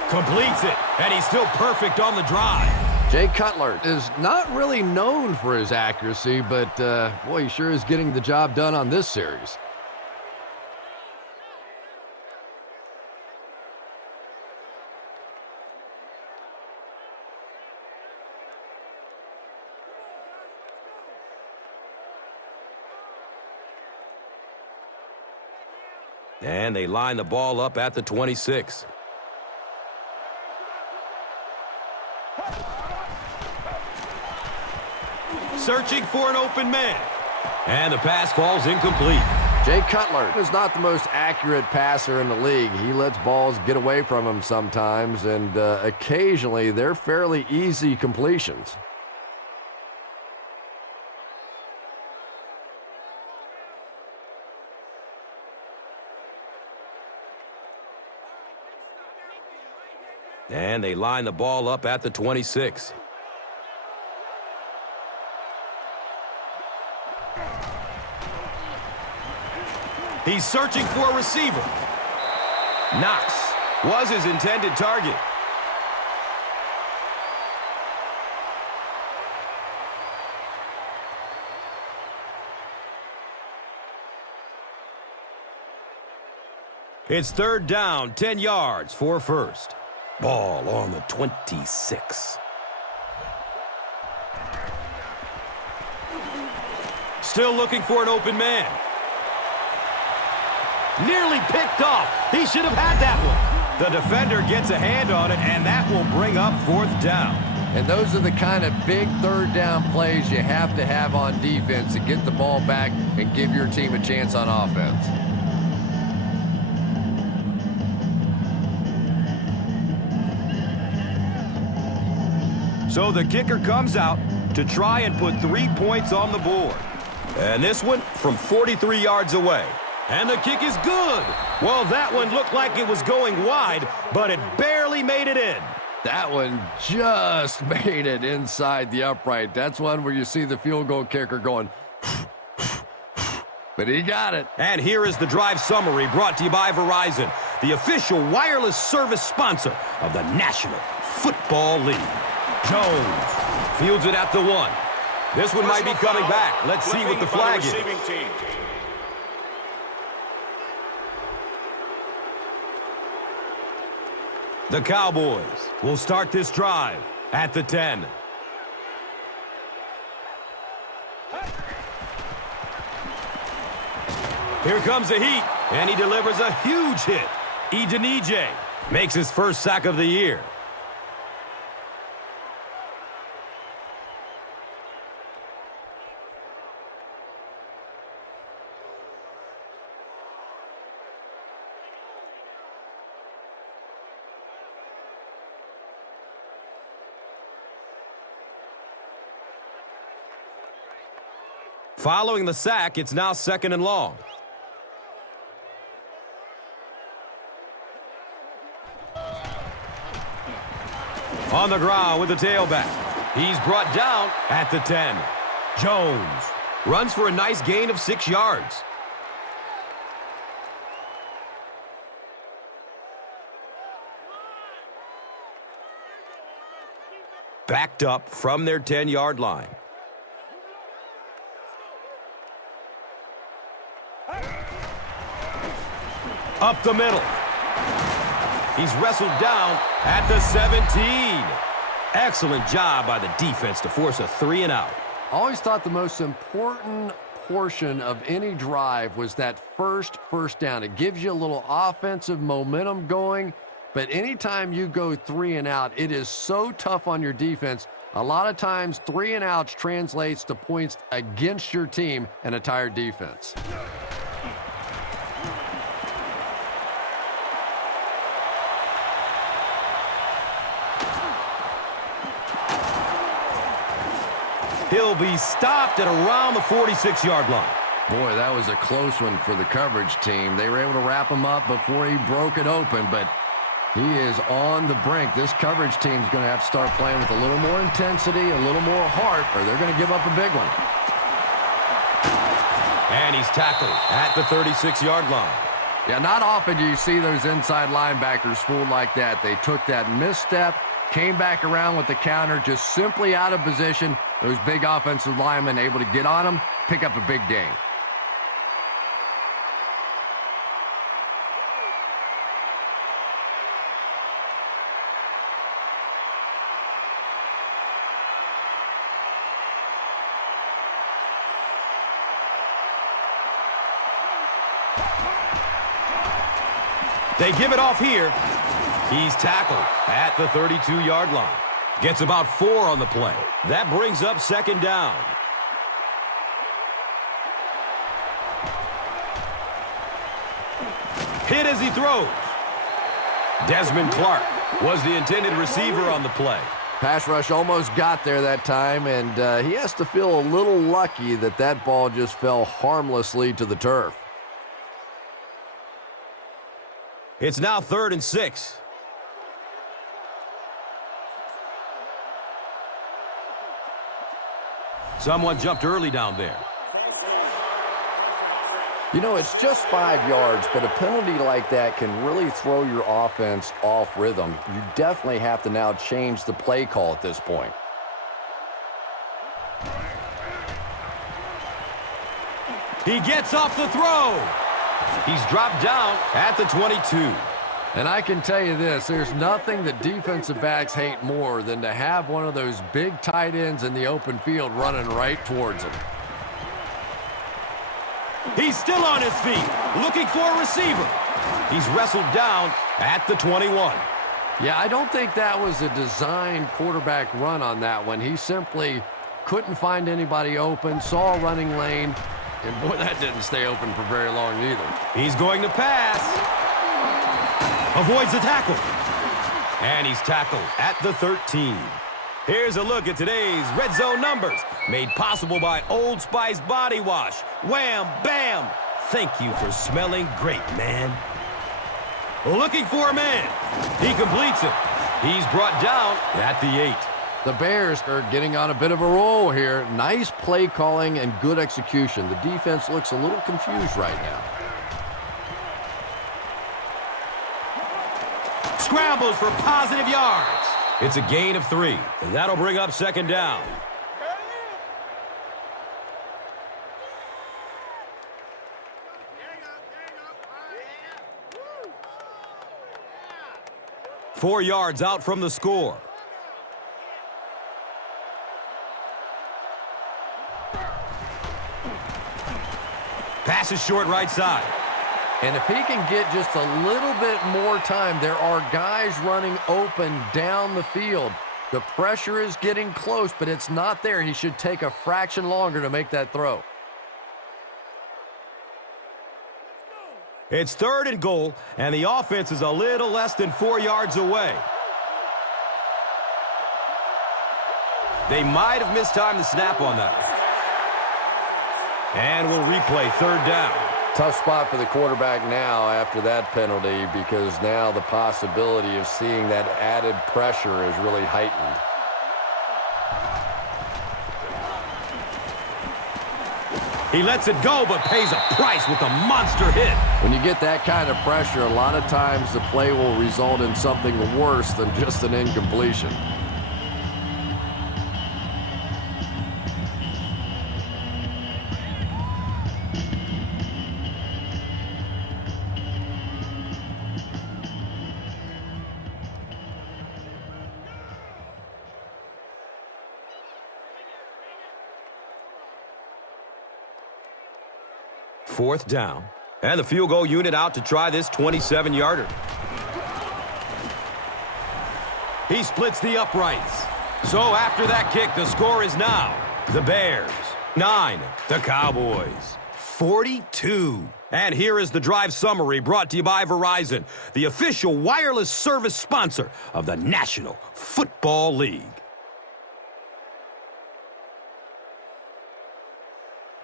Completes it, and he's still perfect on the drive. Jay Cutler is not really known for his accuracy, but, boy, he sure is getting the job done on this series. And they line the ball up at the 26. Searching for an open man. And the pass falls incomplete. Jay Cutler is not the most accurate passer in the league. He lets balls get away from him sometimes, and occasionally they're fairly easy completions. And they line the ball up at the 26. He's searching for a receiver. Knox was his intended target. It's 3rd down, 10 yards for first. Ball on the 26. Still looking for an open man. Nearly picked off. He should have had that one. The defender gets a hand on it, and that will bring up 4th down. And those are the kind of big 3rd down plays you have to have on defense to get the ball back and give your team a chance on offense. So the kicker comes out to try and put 3 points on the board. And this one from 43 yards away. And the kick is good. Well, that one looked like it was going wide, but it barely made it in. That one just made it inside the upright. That's one where you see the field goal kicker going, but he got it. And here is the drive summary brought to you by Verizon, the official wireless service sponsor of the National Football League. Jones fields it at the 1. This one might be coming back. Let's see what the flag is. The Cowboys will start this drive at the 10. Here comes the heat, and he delivers a huge hit. Edenije makes his 1st sack of the year. Following the sack, it's now 2nd and long. On the ground with the tailback. He's brought down at the 10. Jones runs for a nice gain of 6 yards. Backed up from their 10-yard line. Up the middle. He's wrestled down at the 17. Excellent job by the defense to force a 3 and out. I always thought the most important portion of any drive was that first down. It gives you a little offensive momentum going, but anytime you go 3 and out, it is so tough on your defense. A lot of times 3 and outs translates to points against your team and a tired defense. He'll be stopped at around the 46-yard line. Boy, that was a close one for the coverage team. They were able to wrap him up before he broke it open, but he is on the brink. This coverage team is going to have to start playing with a little more intensity, a little more heart, or they're going to give up a big one. And he's tackled at the 36-yard line. Yeah, not often do you see those inside linebackers fooled like that. They took that misstep, came back around with the counter, just simply out of position. Those big offensive linemen able to get on them, pick up a big gain. They give it off here. He's tackled at the 32-yard line. Gets about 4 on the play. That brings up second down. Hit as he throws. Desmond Clark was the intended receiver on the play. Pass rush almost got there that time, and he has to feel a little lucky that that ball just fell harmlessly to the turf. It's now 3rd and 6. Someone jumped early down there. You know, it's just 5 yards, but a penalty like that can really throw your offense off rhythm. You definitely have to now change the play call at this point. He gets off the throw. He's dropped down at the 22. And I can tell you this, there's nothing that defensive backs hate more than to have one of those big tight ends in the open field running right towards them. He's still on his feet, looking for a receiver. He's wrestled down at the 21. Yeah, I don't think that was a designed quarterback run on that one. He simply couldn't find anybody open, saw a running lane, and boy, that didn't stay open for very long either. He's going to pass. Avoids the tackle. And he's tackled at the 13. Here's a look at today's red zone numbers, made possible by Old Spice Body Wash. Wham, bam. Thank you for smelling great, man. Looking for a man. He completes it. He's brought down at the 8. The Bears are getting on a bit of a roll here. Nice play calling and good execution. The defense looks a little confused right now. Scrambles for positive yards. It's a gain of 3, and that'll bring up second down. Four yards out from the score. Pass is short right side. And if he can get just a little bit more time, there are guys running open down the field. The pressure is getting close, but it's not there. He should take a fraction longer to make that throw. It's 3rd and goal, and the offense is a little less than 4 yards away. They might have mistimed the snap on that. And we'll replay 3rd down. Tough spot for the quarterback now after that penalty, because now the possibility of seeing that added pressure is really heightened. He lets it go, but pays a price with a monster hit. When you get that kind of pressure, a lot of times the play will result in something worse than just an incompletion. Fourth down. And the field goal unit out to try this 27-yarder. He splits the uprights. So after that kick, the score is now the Bears 9, the Cowboys 42. And here is the drive summary brought to you by Verizon, the official wireless service sponsor of the National Football League.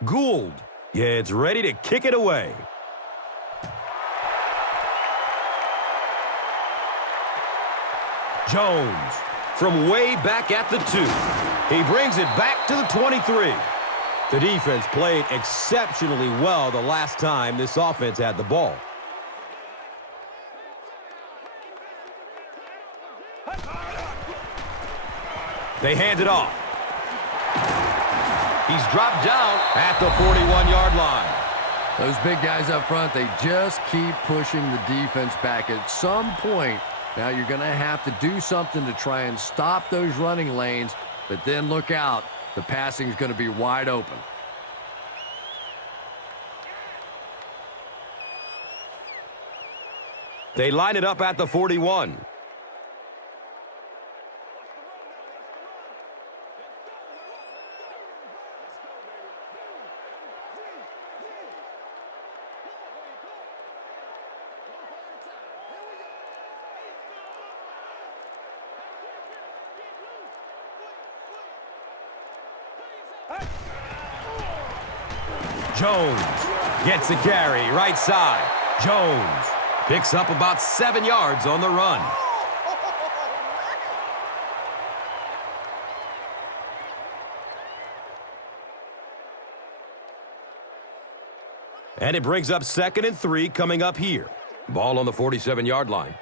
Gould gets ready to kick it away. Jones from way back at the 2. He brings it back to the 23. The defense played exceptionally well the last time this offense had the ball. They hand it off. He's dropped down at the 41-yard line. Those big guys up front, they just keep pushing the defense back. At some point, now you're going to have to do something to try and stop those running lanes, but then look out. The passing is going to be wide open. They line it up at the 41. Jones gets a carry right side. Jones picks up about 7 yards on the run. And it brings up 2nd and 3 coming up here. Ball on the 47-yard line.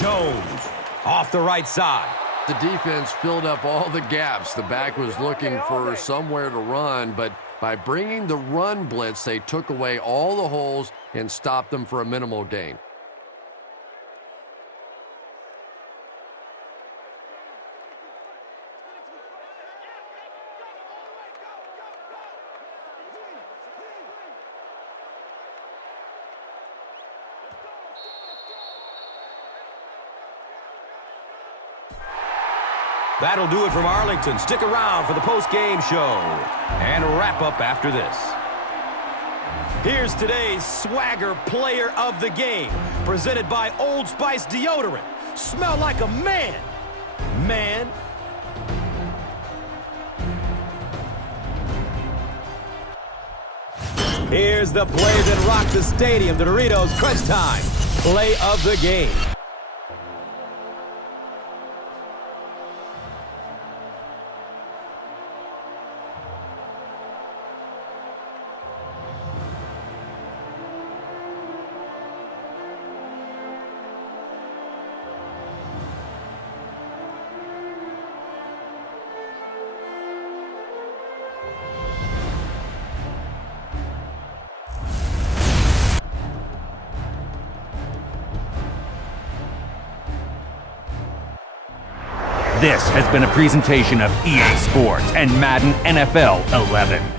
Jones off the right side. The defense filled up all the gaps. The back was looking for somewhere to run, but by bringing the run blitz, they took away all the holes and stopped them for a minimal gain. That'll do it from Arlington. Stick around for the post-game show and wrap up after this. Here's today's Swagger Player of the Game, presented by Old Spice Deodorant. Smell like a man. Man. Here's the play that rocked the stadium. The Doritos Crunch Time Play of the Game. This has been a presentation of EA Sports and Madden NFL 11.